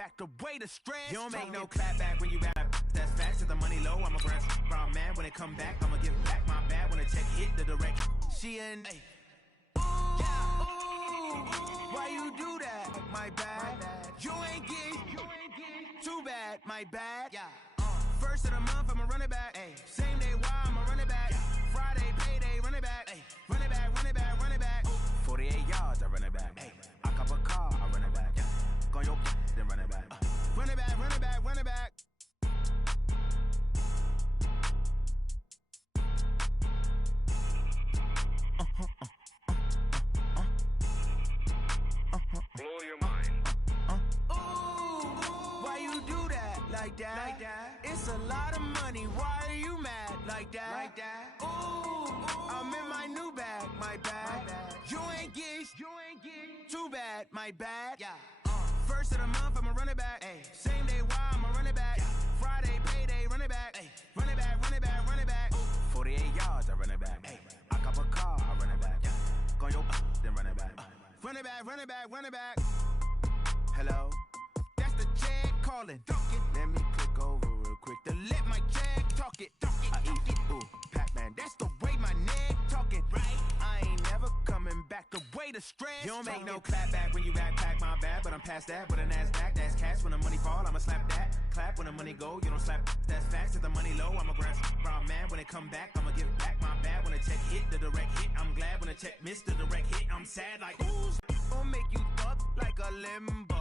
back the way the strands. You don't make no clap back when you rap. That's facts. If the money low, I'm a grand brown man. When it come back, I'ma give back my bad. When the check hit the direct, she in. Ooh, why you do that? My bad. You ain't get too bad. My bad. First of the month, I'ma run it back. Same day, why I'ma run it back. Friday, payday, run it back. Run it back, run it back, run it back. 48 yards, I run it back. I cop a car, I run it back. Go your then run it back. Run it back, run it back, run it back. Blow your mind. Ooh, why you do that like that? It's a lot of money. Why are you mad like that? Ooh, I'm in my new bag. My bad. You ain't get too bad. My bad. First of the month, I'ma run it back. Same day, why I'ma run it back. Friday, payday, run it back. Run it back, run it back, run it back. 48 yards, I run it back. I cop a car, I run it back. Go your then run it back. Run it back, run it back, run it back. Hello, that's the check calling. Let me click over real quick to let my check talk it. I eat it, ooh, Pac-Man. That's the way my neck talking. Right, I ain't never coming back the way the stress. You don't make no clap back when you back pack my bad, but I'm past that. With a NASDAQ, that's cash. When the money fall, I'ma slap that. Clap when the money go, you don't slap. That's facts. If the money low, I'm a grand brown man. When it come back, I'ma give back my bad. When the check hit the direct hit, I'm glad. When the check missed the direct hit, I'm sad. Like who's gonna make you up like a limbo?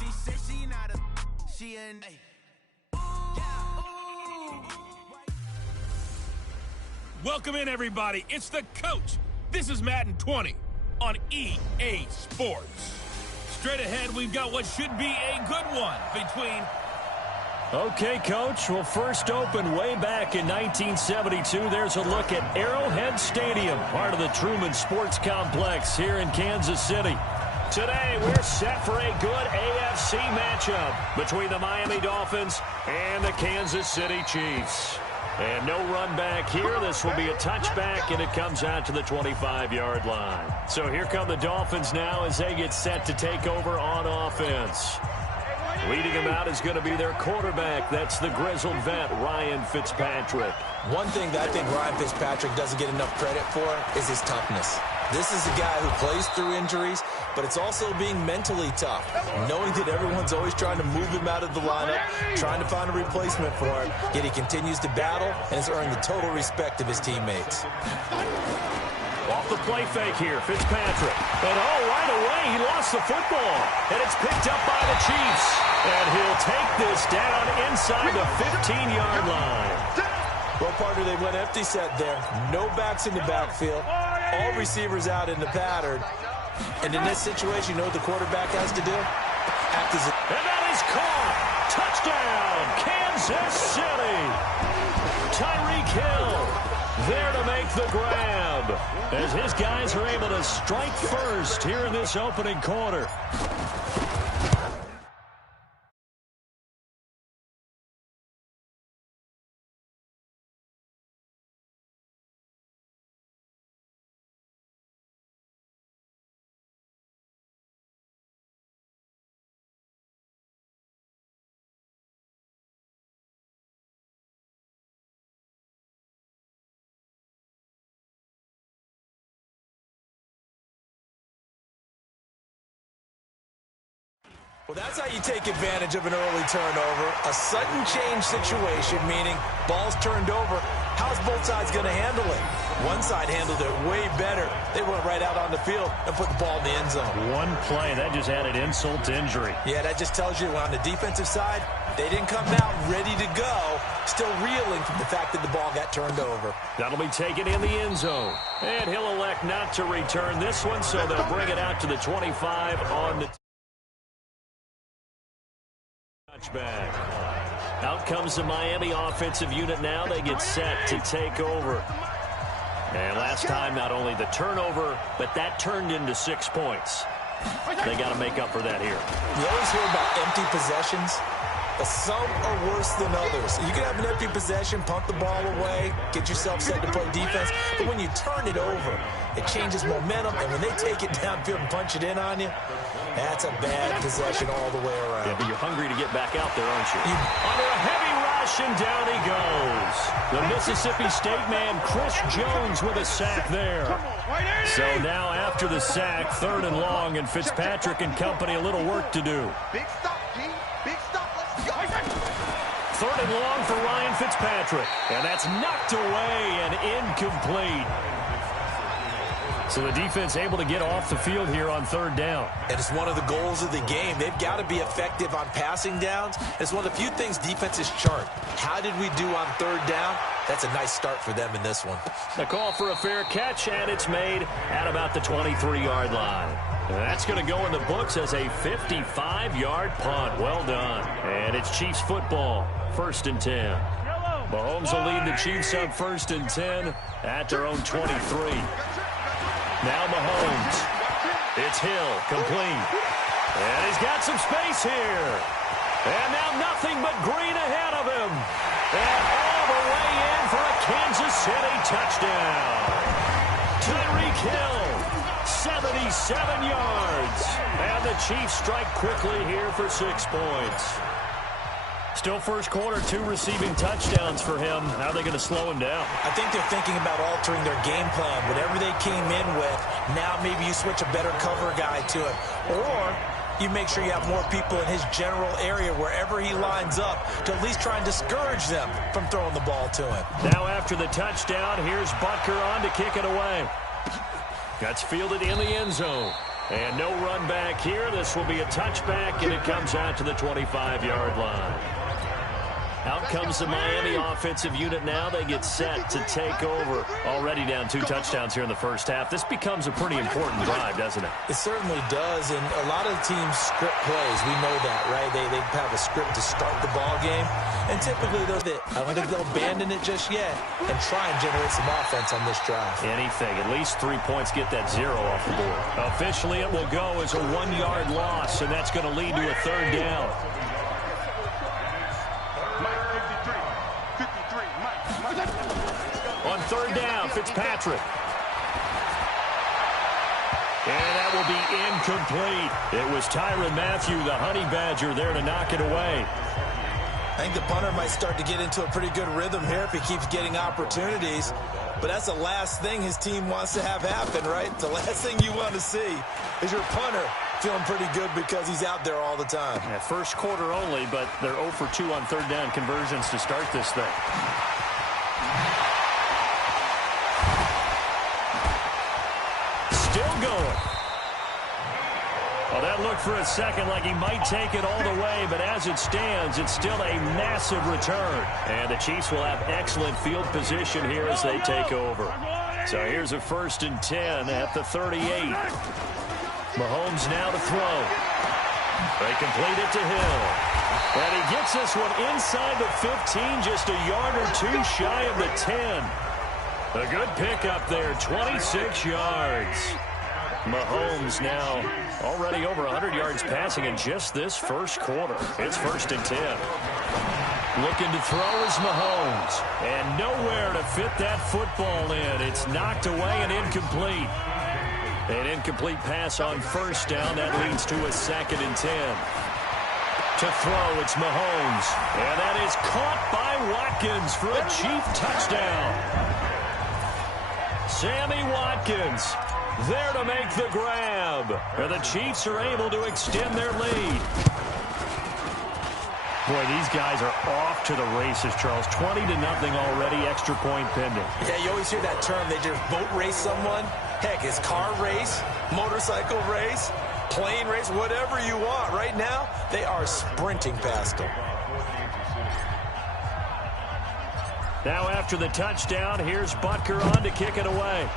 She said she not a, she an. Welcome in, everybody. It's the coach. This is Madden 20 on EA Sports. Straight ahead, we've got what should be a good one between... Okay, Coach. Well, first opened way back in 1972. There's a look at Arrowhead Stadium, part of the Truman Sports Complex here in Kansas City. Today, we're set for a good AFC matchup between the Miami Dolphins and the Kansas City Chiefs. And no run back here. This will be a touchback, and it comes out to the 25-yard line. So here come the Dolphins now as they get set to take over on offense. Leading them out is going to be their quarterback. That's the grizzled vet, Ryan Fitzpatrick. One thing that I think Ryan Fitzpatrick doesn't get enough credit for is his toughness. This is a guy who plays through injuries, but it's also being mentally tough, knowing that everyone's always trying to move him out of the lineup, trying to find a replacement for him, yet he continues to battle and has earned the total respect of his teammates. Off the play fake here, Fitzpatrick. And right away, he lost the football. And it's picked up by the Chiefs. And he'll take this down inside the 15-yard line. Well, partner, they went empty set there. No backs in the backfield. All receivers out in the pattern. And in this situation, you know what the quarterback has to do? Act as a... And that is caught. Touchdown, Kansas City. Tyreek Hill there to make the grab, as his guys are able to strike first here in this opening quarter. Well, that's how you take advantage of an early turnover. A sudden change situation, meaning ball's turned over. How's both sides going to handle it? One side handled it way better. They went right out on the field and put the ball in the end zone. One play, that just added insult to injury. Yeah, that just tells you on the defensive side, they didn't come out ready to go, still reeling from the fact that the ball got turned over. That'll be taken in the end zone. And he'll elect not to return this one, so they'll bring it out to the 25 on the... touchback. Out comes the Miami offensive unit now. They get set to take over. And last time, not only the turnover, but that turned into 6 points. They got to make up for that here. You always hear about empty possessions, but some are worse than others. You can have an empty possession, punt the ball away, get yourself set to play defense, but when you turn it over, it changes momentum, and when they take it downfield and punch it in on you, That's a bad possession all the way around. Yeah, but you're hungry to get back out there, aren't you? Under a heavy rush, and down he goes. The Mississippi State man, Chris Jones, with a sack there. So now after the sack, 3rd and long, and Fitzpatrick and company a little work to do. Big stop, G. Big stop. Let's go. 3rd and long for Ryan Fitzpatrick. And that's knocked away and incomplete. So the defense able to get off the field here on 3rd down. And it's one of the goals of the game. They've got to be effective on passing downs. It's one of the few things defenses chart. How did we do on 3rd down? That's a nice start for them in this one. The call for a fair catch, and it's made at about the 23-yard line. And that's going to go in the books as a 55-yard punt. Well done. And it's Chiefs football, 1st and 10. Mahomes will lead the Chiefs up 1st and 10 at their own 23. Now Mahomes. It's Hill, complete. And he's got some space here. And now nothing but green ahead of him. And all the way in for a Kansas City touchdown. Tyreek Hill, 77 yards. And the Chiefs strike quickly here for 6 points. Still first quarter, 2 receiving touchdowns for him. How are they going to slow him down? I think they're thinking about altering their game plan. Whatever they came in with, now maybe you switch a better cover guy to it. Or you make sure you have more people in his general area wherever he lines up to at least try and discourage them from throwing the ball to him. Now after the touchdown, here's Butker on to kick it away. That's fielded in the end zone. And no run back here. This will be a touchback, and it comes out to the 25-yard line. Out comes the Miami offensive unit now. They get set to take over. Already down 2 touchdowns here in the first half. This becomes a pretty important drive, doesn't it? It certainly does, and a lot of teams script plays. We know that, right? They have a script to start the ball game, and typically I don't think they'll abandon it just yet and try and generate some offense on this drive. Anything. At least 3 points, get that 0 off the board. Officially, it will go as a 1-yard loss, and that's going to lead to a 3rd down. On 3rd down, Fitzpatrick. And that will be incomplete. It was Tyrann Mathieu, the Honey Badger, there to knock it away. I think the punter might start to get into a pretty good rhythm here if he keeps getting opportunities. But that's the last thing his team wants to have happen, right? The last thing you want to see is your punter feeling pretty good because he's out there all the time. Yeah, first quarter only, but they're 0 for 2 on 3rd down conversions to start this thing. Still going. Well, that looked for a second like he might take it all the way, but as it stands, it's still a massive return. And the Chiefs will have excellent field position here as they take over. So here's a 1st and 10 at the 38. Mahomes now to throw. They complete it to Hill. And he gets this one inside the 15, just a yard or 2 shy of the 10. A good pickup there, 26 yards. Mahomes now already over 100 yards passing in just this first quarter. It's 1st and 10. Looking to throw is Mahomes. And nowhere to fit that football in. It's knocked away and incomplete. An incomplete pass on 1st down. That leads to a 2nd and 10. To throw, it's Mahomes. And that is caught by Watkins for a Chief touchdown. Sammy Watkins there to make the grab. And the Chiefs are able to extend their lead. Boy, these guys are off to the races, Charles. 20-0 already, extra point pending. Yeah, you always hear that term. They just boat race someone. Heck, it's car race, motorcycle race, plane race, whatever you want. Right now, they are sprinting past them. Now after the touchdown, here's Butker on to kick it away.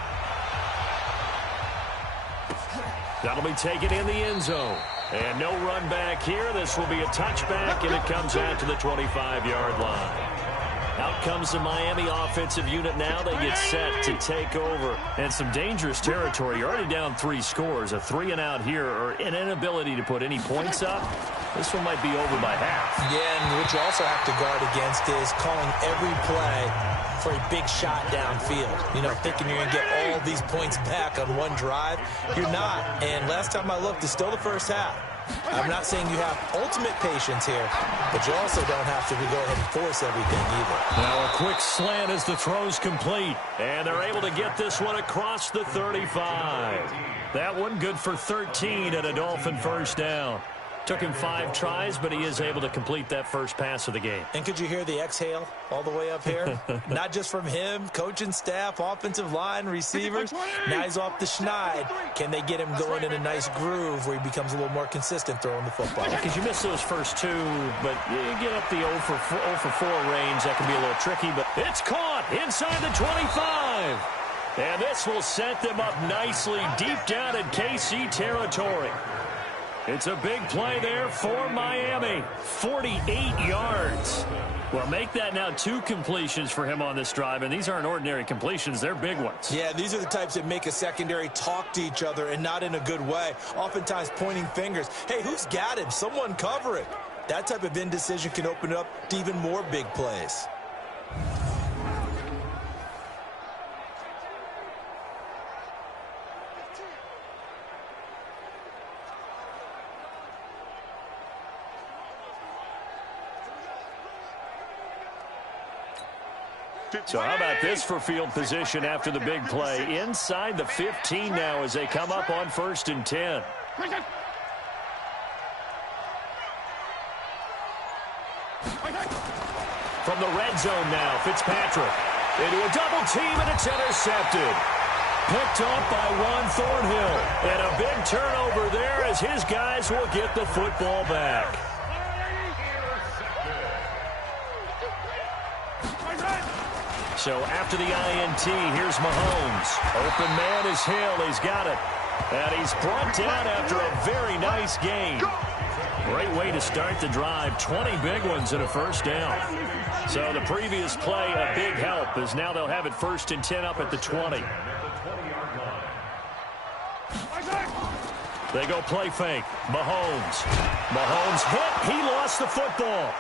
That'll be taken in the end zone. And no run back here. This will be a touchback, and it comes out to the 25-yard line. Out comes the Miami offensive unit now. They get set to take over. And some dangerous territory. You're already down 3 scores. A 3-and-out here, or an inability to put any points up. This one might be over by half. Yeah, and what you also have to guard against is calling every play for a big shot downfield. You know, thinking you're going to get all these points back on one drive. You're not. And last time I looked, it's still the first half. I'm not saying you have ultimate patience here, but you also don't have to go ahead and force everything either. Now a quick slant as the throw's complete. And they're able to get this one across the 35. That one good for 13 and a Dolphin first down. Took him 5 tries, but he is able to complete that first pass of the game. And could you hear the exhale all the way up here? Not just from him, coaching staff, offensive line, receivers. Now he's off the schneid. Can they get him going in a nice groove where he becomes a little more consistent throwing the football? Because you miss those first 2, but you get up the 0 for 4 range. That can be a little tricky, but it's caught inside the 25. And this will set them up nicely deep down in KC territory. It's a big play there for Miami. 48 yards. Well, make that now 2 completions for him on this drive, and these aren't ordinary completions. They're big ones. Yeah, these are the types that make a secondary talk to each other, and not in a good way. Oftentimes pointing fingers. Hey, who's got him? Someone cover it. That type of indecision can open it up to even more big plays. So how about this for field position after the big play? Inside the 15 now as they come up on 1st and 10. From the red zone now, Fitzpatrick into a double team, and it's intercepted. Picked off by Juan Thornhill. And a big turnover there as his guys will get the football back. So after the INT, here's Mahomes. Open man is Hill. He's got it. And he's brought down after a very nice game. Great way to start the drive. 20 big ones and a first down. So the previous play, a big help, as now they'll have it 1st and 10 up at the 20. They go play fake. Mahomes. Mahomes hit. He lost the football.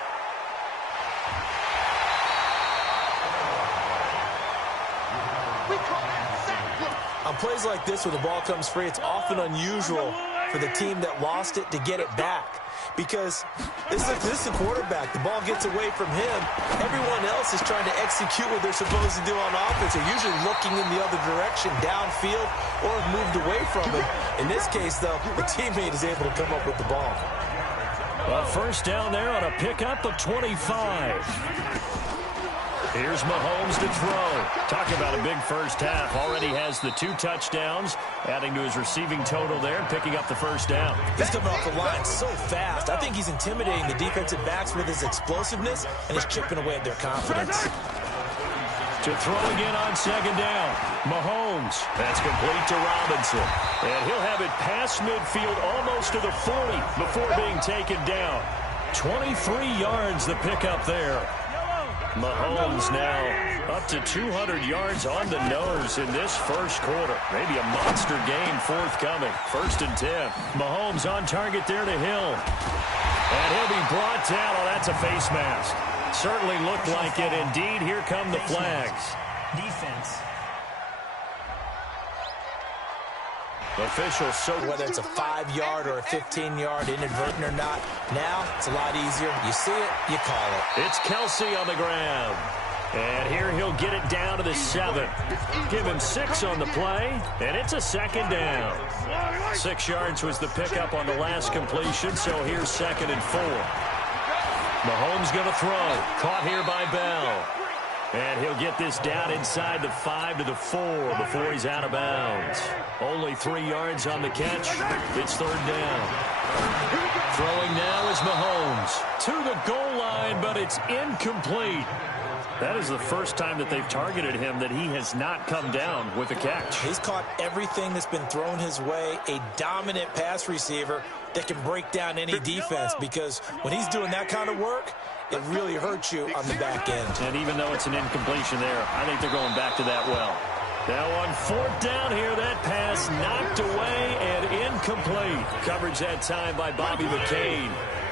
On plays like this where the ball comes free, it's often unusual for the team that lost it to get it back. Because this is a quarterback. The ball gets away from him. Everyone else is trying to execute what they're supposed to do on offense. They're usually looking in the other direction, downfield, or have moved away from him. In this case, though, the teammate is able to come up with the ball. Well, first down there on a pickup of 25. Here's Mahomes to throw. Talk about a big first half. Already has the 2 touchdowns, adding to his receiving total there and picking up the first down. He's coming off the line so fast. I think he's intimidating the defensive backs with his explosiveness, and he's chipping away at their confidence. To throw again on 2nd down. Mahomes. That's complete to Robinson. And he'll have it past midfield almost to the 40 before being taken down. 23 yards the pickup there. Mahomes now up to 200 yards on the nose in this first quarter. Maybe a monster game forthcoming. 1st and 10. Mahomes on target there to Hill. And he'll be brought down. Oh, that's a face mask. Certainly looked like it. Indeed, here come the flags. Defense. Officials, so whether it's a 5-yard or a 15-yard inadvertent or not, now it's a lot easier. You see it, you call it. It's Kelsey on the ground. And here he'll get it down to the 7. Give him 6 on the play, and it's a 2nd down. 6 yards was the pickup on the last completion, so here's 2nd and 4. Mahomes going to throw. Caught here by Bell. And he'll get this down inside the 5 to the 4 before he's out of bounds. Only 3 yards on the catch. It's 3rd down. Throwing now is Mahomes to the goal line, but it's incomplete. That is the first time that they've targeted him that he has not come down with a catch. He's caught everything that's been thrown his way. A dominant pass receiver that can break down any defense, because when he's doing that kind of work, it really hurts you on the back end. And even though it's an incompletion there, I think they're going back to that well. Now on 4th down here, that pass knocked away and incomplete. Coverage that time by Bobby McCain.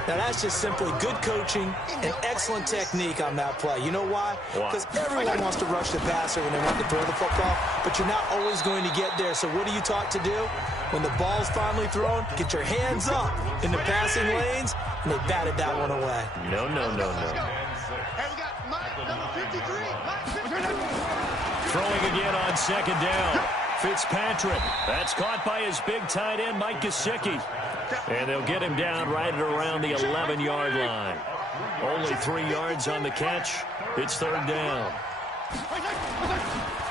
Now, that's just simply good coaching and excellent technique on that play. You know why? Because everyone wants to rush the passer when they want to throw the football, but you're not always going to get there. So what are you taught to do? When the ball's finally thrown, get your hands up in the passing lanes, and they batted that one away. No. Hey, we got Mike, number 53. Throwing again on 2nd down. Fitzpatrick. That's caught by his big tight end, Mike Gesicki. And they'll get him down right at around the 11-yard line. Only 3 yards on the catch. It's 3rd down.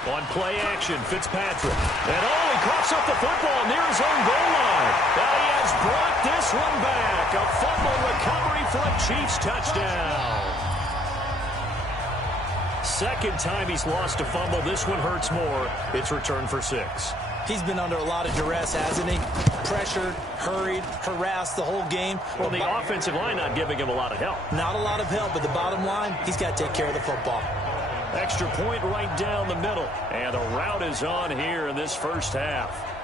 On play action, Fitzpatrick. And he coughs up the football near his own goal line. Now he has brought this one back. A fumble recovery for a Chiefs touchdown. Second time he's lost a fumble. This one hurts more. It's returned for 6. He's been under a lot of duress, hasn't he? Pressured, hurried, harassed the whole game. Well, the offensive line not giving him a lot of help. Not a lot of help, but the bottom line, he's got to take care of the football. Extra point right down the middle. And the route is on here in this first half.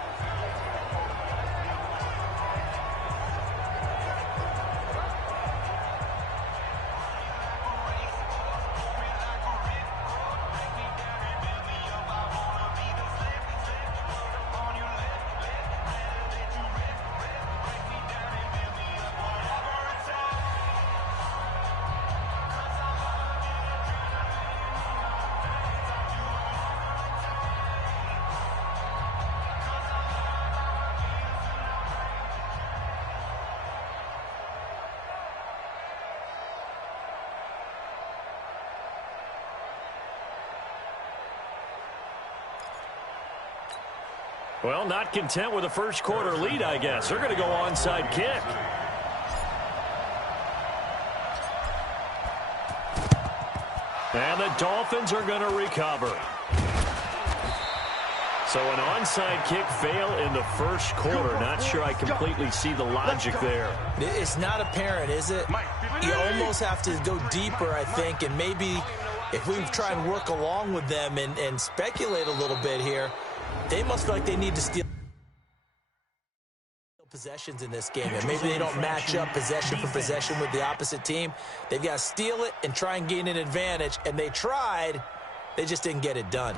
Well, not content with a first quarter lead, I guess. They're going to go onside kick. And the Dolphins are going to recover. So an onside kick fail in the first quarter. Not sure I completely see the logic there. It's not apparent, is it? You almost have to go deeper, I think, and maybe if we try and work along with them and speculate a little bit here, they must feel like they need to steal possessions in this game, and maybe they don't match up possession for possession with the opposite team. They've got to steal it and try and gain an advantage, and they tried. They just didn't get it done.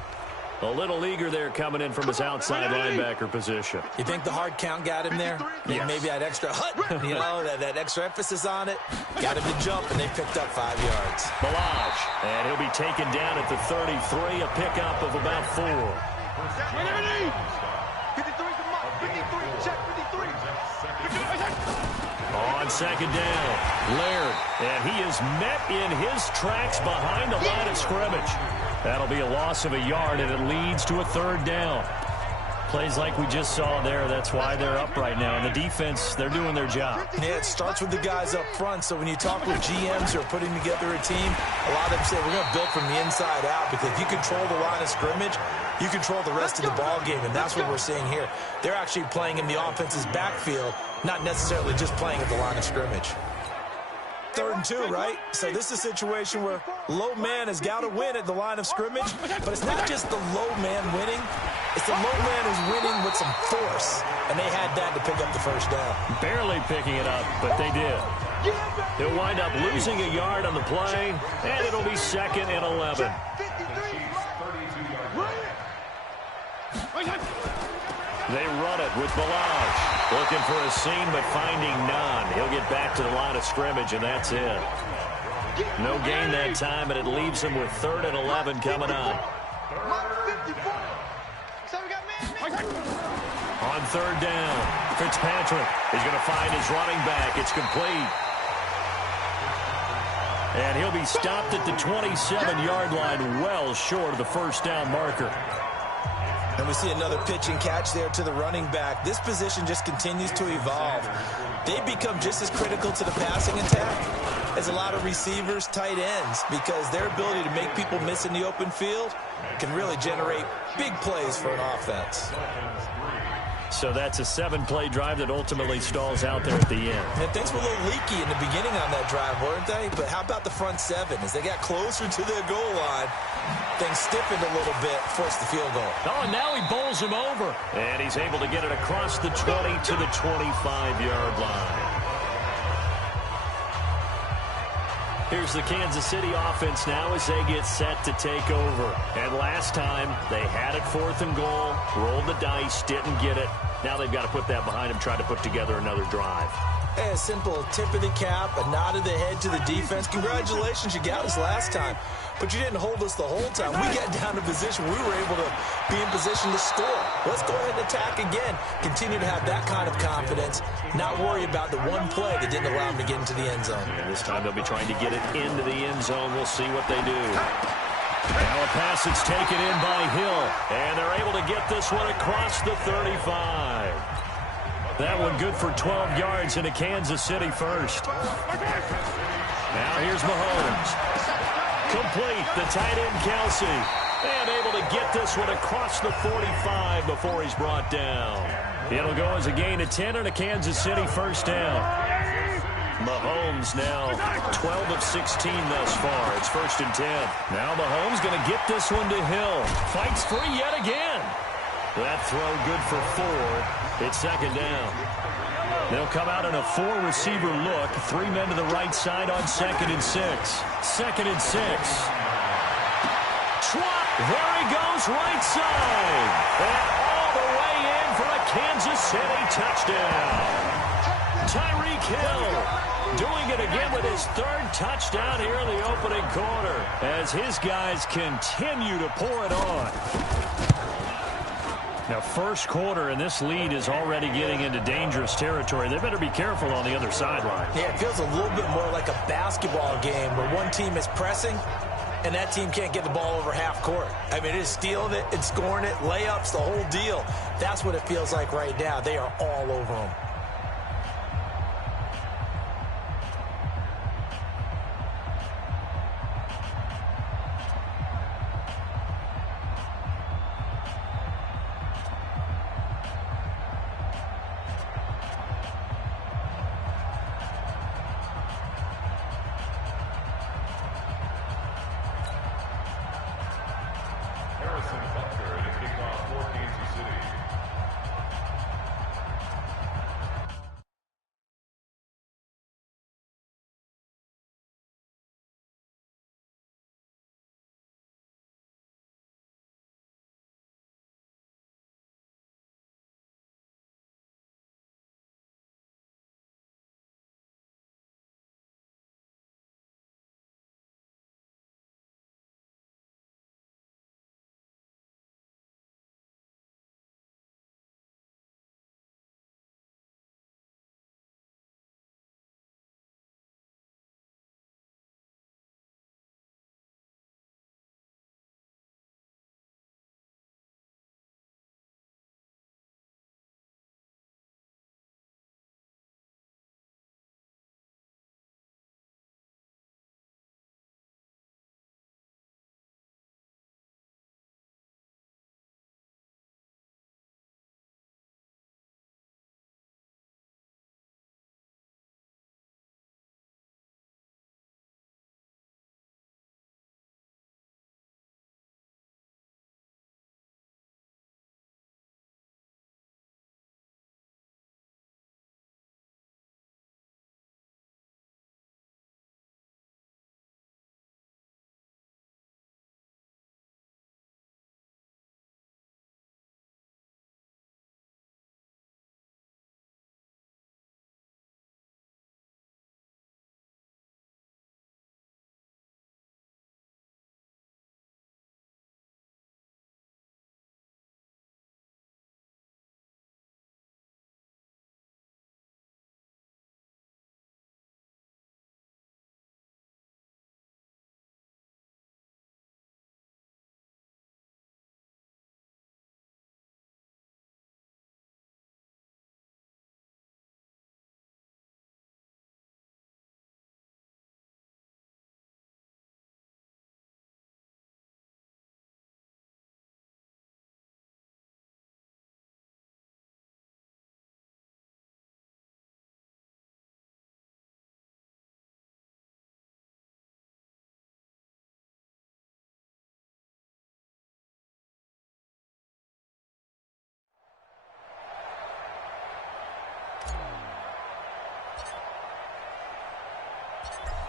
A little eager there coming in from his outside linebacker position. You think the hard count got him there? Yes. Maybe that extra that extra emphasis on it got him to jump, and they picked up 5 yards. Balaj, and he'll be taken down at the 33, a pickup of about 4. 53, check 53. On 2nd down, Laird, and he is met in his tracks behind the line of scrimmage. That'll be a loss of a yard, and it leads to a 3rd down. Plays like we just saw there, that's why they're up right now. And the defense, they're doing their job. Yeah, it starts with the guys up front. So when you talk with GMs who are putting together a team, a lot of them say, we're going to build from the inside out, because if you control the line of scrimmage, you control the rest of the ball game, and that's what we're seeing here. They're actually playing in the offense's backfield, not necessarily just playing at the line of scrimmage. 3rd and 2, right? So this is a situation where low man has got to win at the line of scrimmage, but it's not just the low man winning. It's the low man who's winning with some force, and they had that to pick up the 1st down. Barely picking it up, but they did. He'll wind up losing a yard on the play, and it'll be 2nd and 11. They run it with Balaj. Looking for a seam, but finding none. He'll get back to the line of scrimmage, and that's it. No gain that time, and it leaves him with 3rd and 11 coming up. On 3rd down, Fitzpatrick is going to find his running back. It's complete. And he'll be stopped at the 27-yard line, well short of the 1st down marker. And we see another pitch and catch there to the running back. This position just continues to evolve. They become just as critical to the passing attack as a lot of receivers, tight ends, because their ability to make people miss in the open field can really generate big plays for an offense. So that's a 7-play drive that ultimately stalls out there at the end. And things were a little leaky in the beginning on that drive, weren't they? But how about the front 7? As they got closer to the goal line, things stiffened a little bit, forced the field goal. Oh, and now he bowls him over. And he's able to get it across the 20 to the 25-yard line. Here's the Kansas City offense now as they get set to take over. And last time, they had it 4th and goal, rolled the dice, didn't get it. Now they've got to put that behind them, try to put together another drive. Hey, a simple tip of the cap, a nod of the head to the defense. Congratulations, you got us last time. But you didn't hold us the whole time. We got down to position. We were able to be in position to score. Let's go ahead and attack again. Continue to have that kind of confidence. Not worry about the one play that didn't allow them to get into the end zone. And this time they'll be trying to get it into the end zone. We'll see what they do. Now a pass that's taken in by Hill. And they're able to get this one across the 35. That one good for 12 yards into Kansas City first. Now here's Mahomes. Complete, the tight end Kelsey. And able to get this one across the 45 before he's brought down. It'll go as a gain of 10 and a Kansas City first down. Mahomes now 12 of 16 thus far. It's 1st and 10. Now Mahomes going to get this one to Hill. Fights free yet again. That throw good for 4. It's 2nd down. They'll come out in a 4-receiver look. 3 men to the right side on 2nd and 6. 2nd and 6. Trot. There he goes, right side. And all the way in for a Kansas City touchdown. Tyreek Hill doing it again with his 3rd touchdown here in the opening quarter as his guys continue to pour it on. Now, first quarter, and this lead is already getting into dangerous territory. They better be careful on the other sideline. Yeah, it feels a little bit more like a basketball game where one team is pressing and that team can't get the ball over half court. I mean, it is stealing it and scoring it, layups, the whole deal. That's what it feels like right now. They are all over them.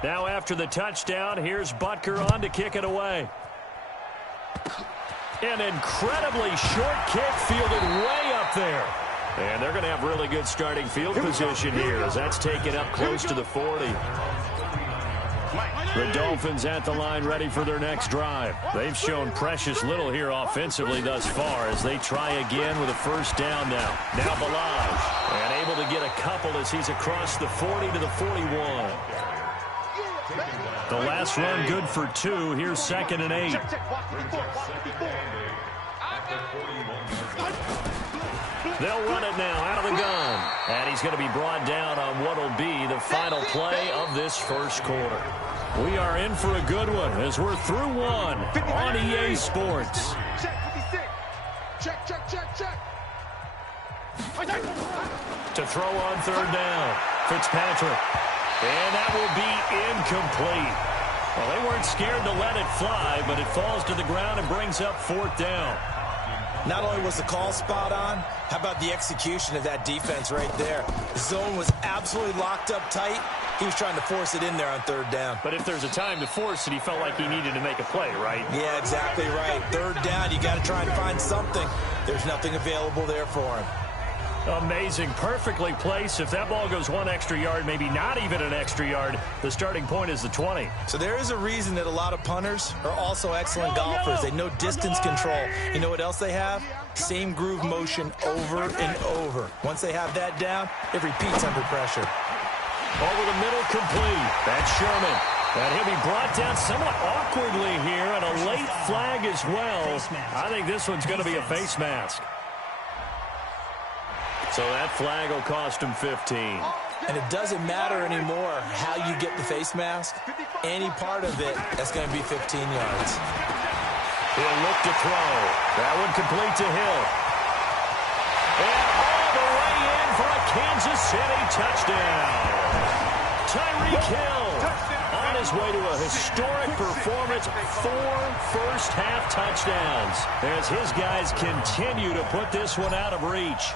Now after the touchdown, here's Butker on to kick it away. An incredibly short kick fielded way up there. And they're going to have really good starting field position here as that's taken up close to the 40. The Dolphins at the line ready for their next drive. They've shown precious little here offensively thus far as they try again with a first down now. Now Balaj, and able to get a couple as he's across the 40 to the 41. The last run good for 2. Here's 2nd and 8. They'll run it now out of the gun. And he's going to be brought down on what will be the final play of this first quarter. We are in for a good one as we're through one on EA Sports. Check. To throw on 3rd down. Fitzpatrick. And that will be incomplete. Well, they weren't scared to let it fly, but it falls to the ground and brings up 4th down. Not only was the call spot on, how about the execution of that defense right there? The zone was absolutely locked up tight. He was trying to force it in there on 3rd down. But if there's a time to force it, he felt like he needed to make a play, right? Yeah, exactly right. 3rd down, you got to try and find something. There's nothing available there for him. Amazing. Perfectly placed. If that ball goes 1 extra yard, maybe not even an extra yard, the starting point is the 20. So there is a reason that a lot of punters are also excellent golfers. They know distance control. You know what else they have? Same groove motion over and over. Once they have that down, it repeats under pressure. Over the middle, complete. That's Sherman. And he'll be brought down somewhat awkwardly here, and a late flag as well. I think this one's going to be a face mask. So that flag will cost him 15. And it doesn't matter anymore how you get the face mask. Any part of it, that's going to be 15 yards. He'll look to throw. That one complete to Hill. And all the way in for a Kansas City touchdown. Tyreek Hill on his way to a historic performance. 4 first-half touchdowns as his guys continue to put this one out of reach.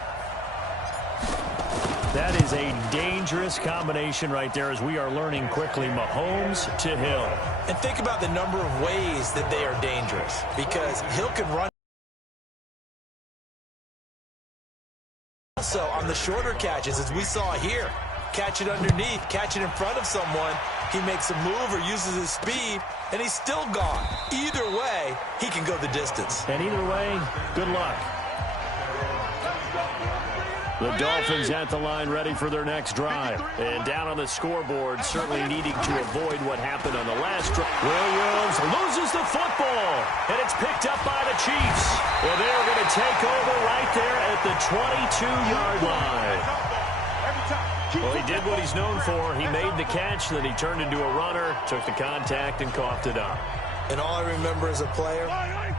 That is a dangerous combination right there as we are learning quickly. Mahomes to Hill. And think about the number of ways that they are dangerous, because Hill can run. Also on the shorter catches, as we saw here, catch it underneath, catch it in front of someone. He makes a move or uses his speed, and he's still gone. Either way, he can go the distance. And either way, good luck. The Dolphins at the line ready for their next drive. And down on the scoreboard, certainly needing to avoid what happened on the last drive. Williams loses the football, and it's picked up by the Chiefs. Well, they're going to take over right there at the 22-yard line. Well, he did what he's known for. He made the catch, then he turned into a runner, took the contact, and coughed it up. And all I remember as a player,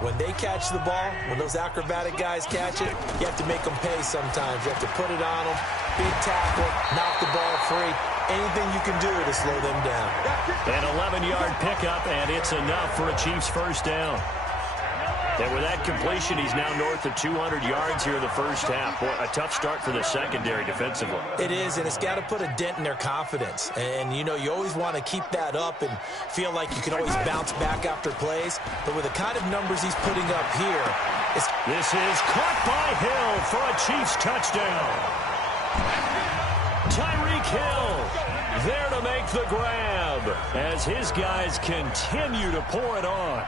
when they catch the ball, when those acrobatic guys catch it, you have to make them pay sometimes. You have to put it on them, big tackle, knock the ball free. Anything you can do to slow them down. An 11-yard pickup, and it's enough for a Chiefs first down. And with that completion, he's now north of 200 yards here in the first half. Boy, a tough start for the secondary defensively. It is, and it's got to put a dent in their confidence. And, you know, you always want to keep that up and feel like you can always bounce back after plays. But with the kind of numbers he's putting up here, this is caught by Hill for a Chiefs touchdown. Tyreek Hill there to make the grab as his guys continue to pour it on.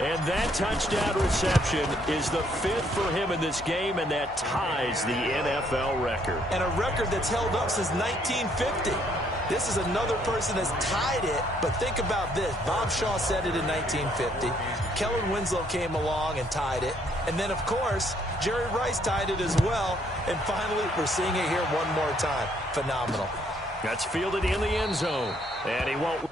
And that touchdown reception is the 5th for him in this game, and that ties the NFL record. And a record that's held up since 1950. This is another person that's tied it, but think about this. Bob Shaw said it in 1950. Kellen Winslow came along and tied it. And then, of course, Jerry Rice tied it as well. And finally, we're seeing it here one more time. Phenomenal. That's fielded in the end zone, and he won't.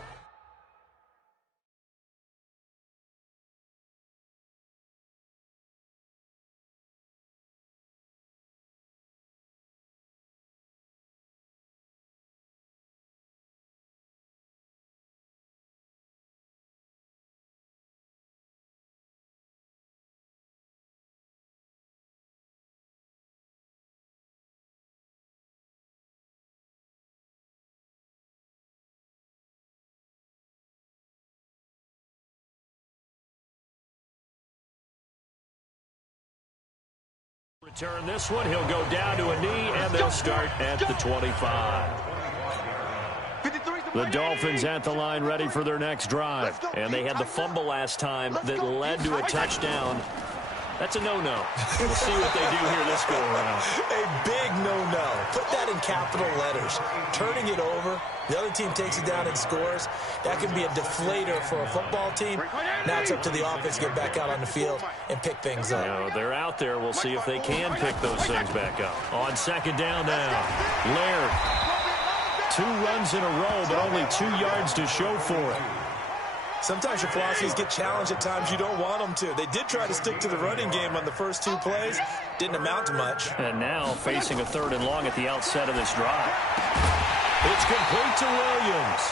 Turn this one. He'll go down to a knee, and they'll start at the 25. The Dolphins at the line ready for their next drive. And they had the fumble last time that led to a touchdown. That's a no-no. We'll see what they do here this go-around. A big no-no. Put that in capital letters. Turning it over, the other team takes it down and scores. That can be a deflator for a football team. Now it's up to the offense to get back out on the field and pick things up. You know, they're out there. We'll see if they can pick those things back up. On second down now, Laird. 2 runs in a row, but only 2 yards to show for it. Sometimes your philosophies get challenged at times you don't want them to. They did try to stick to the running game on the first 2 plays. Didn't amount to much. And now facing a 3rd and long at the outset of this drive. It's complete to Williams.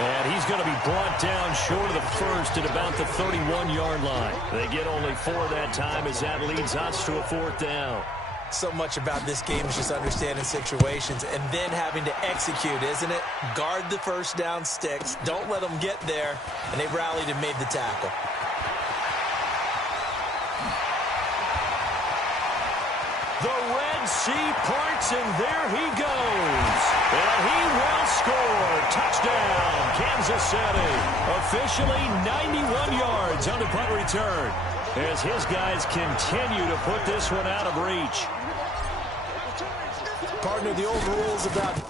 And he's going to be brought down short of the first at about the 31-yard line. They get only 4 that time as that leads us to a 4th down. So much about this game is just understanding situations and then having to execute, isn't it? Guard the first down sticks. Don't let them get there. And they rallied and made the tackle. The Red Sea parts, and there he goes. And he will score. Touchdown, Kansas City. Officially 91 yards on the punt return as his guys continue to put this one out of reach. Partner, the old rules about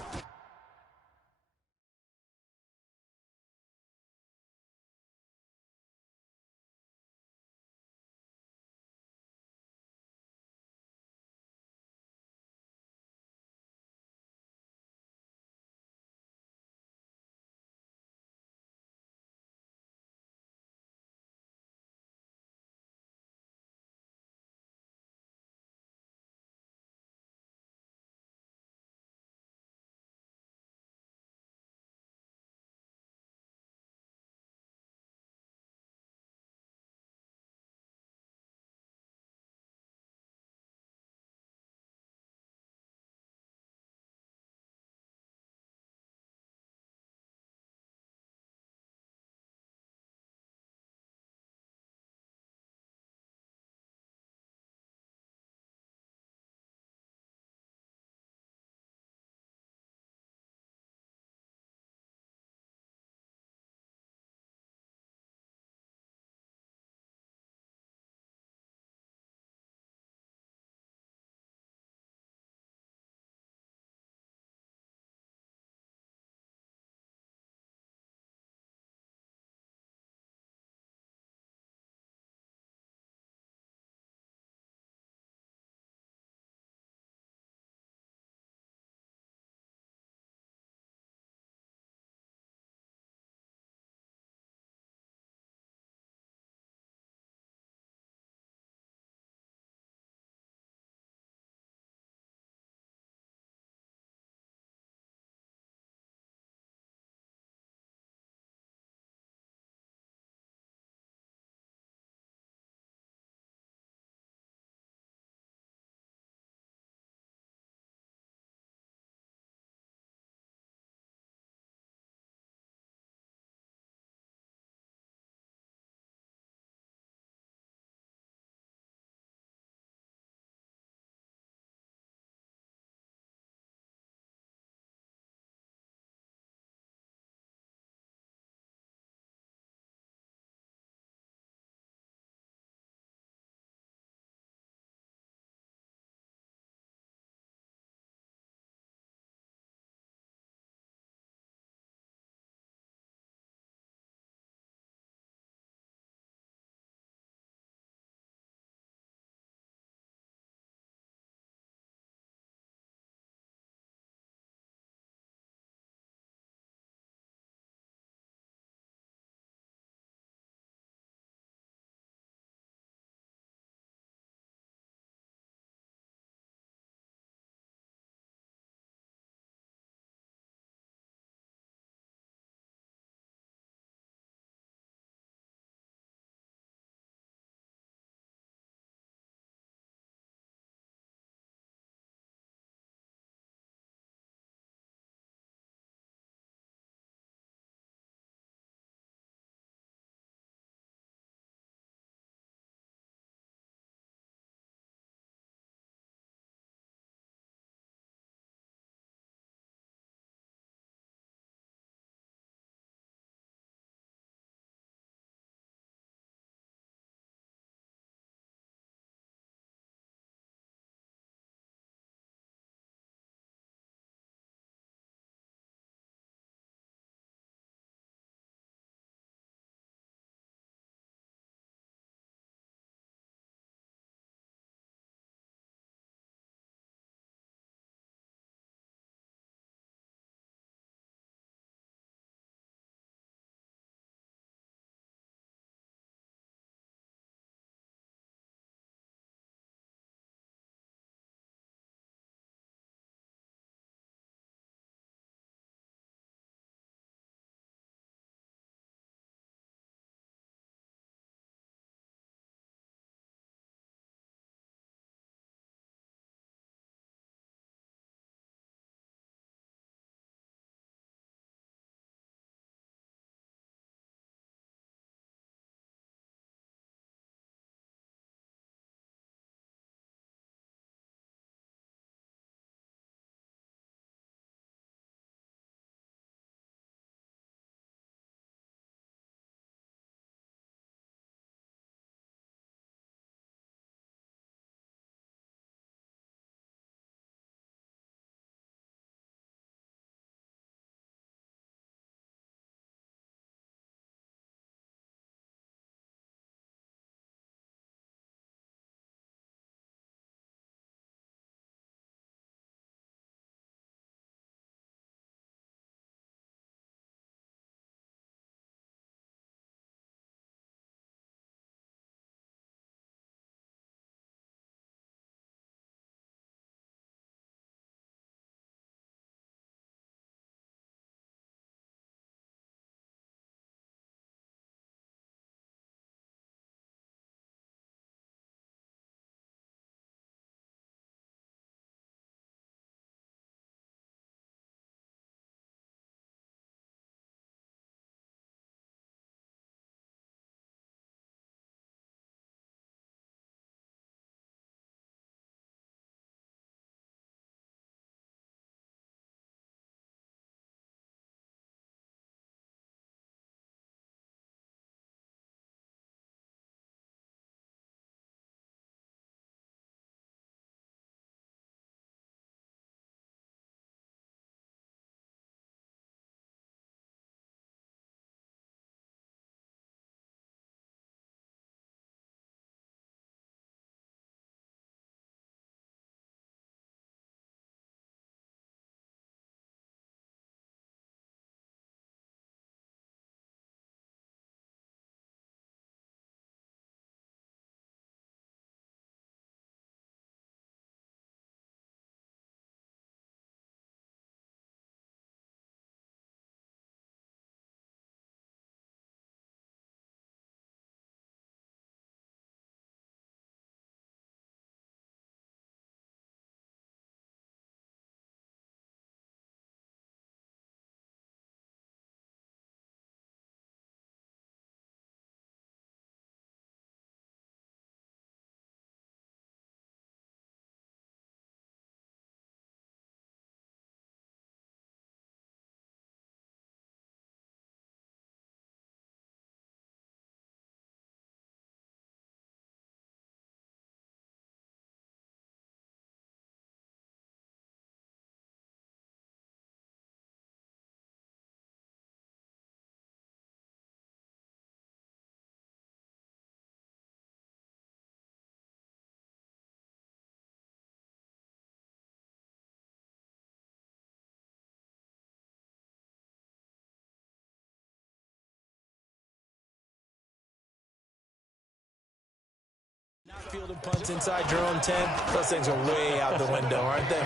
fielding punts inside your own 10, those things are way out the window, aren't they?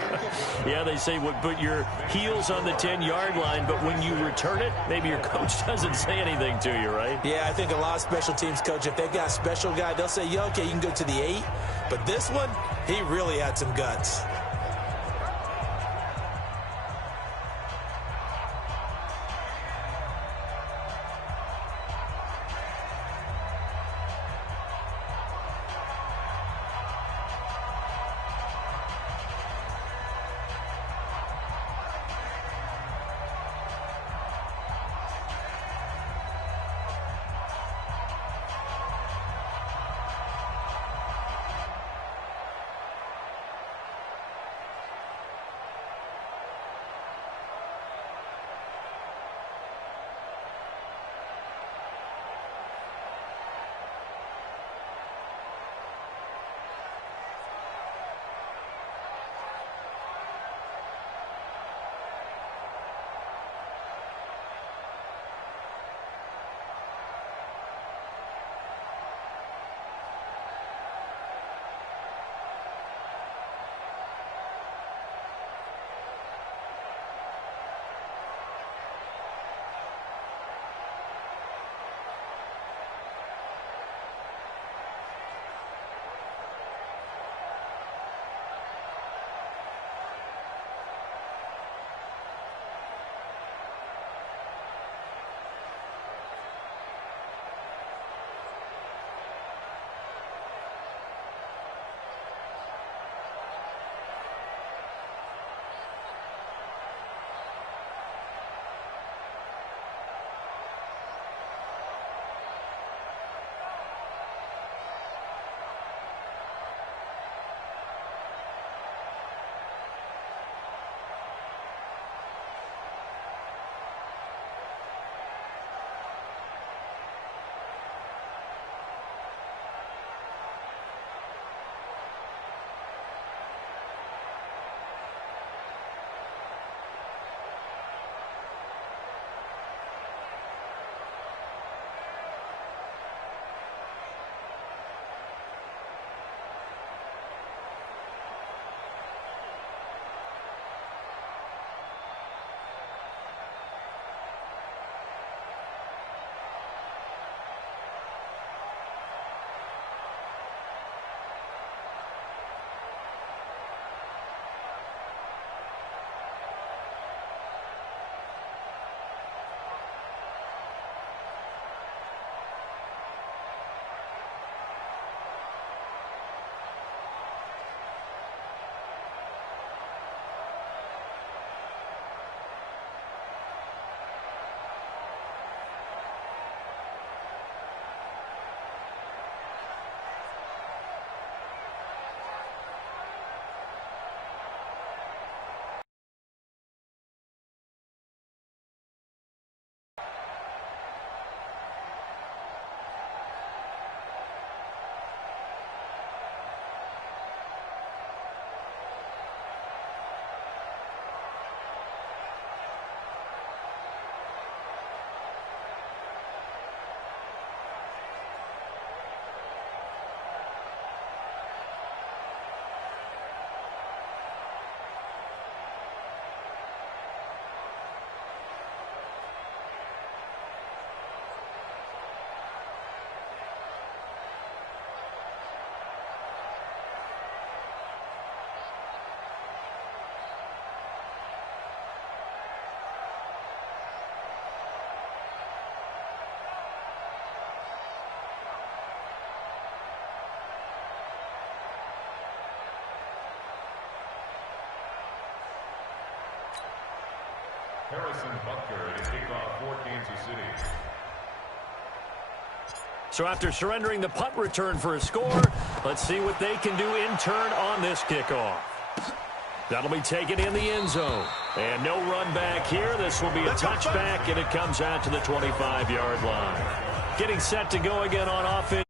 Yeah, they say put your heels on the 10-yard line, but when you return it, maybe your coach doesn't say anything to you, right? Yeah, I think a lot of special teams coach, if they've got a special guy, they'll say, yeah, okay, you can go to the 8. But this one, he really had some guts. Harrison Butker to kick off for Kansas City. So after surrendering the punt return for a score, let's see what they can do in turn on this kickoff. That'll be taken in the end zone. And no run back here. This will be a touchback, and it comes out to the 25-yard line. Getting set to go again on offense.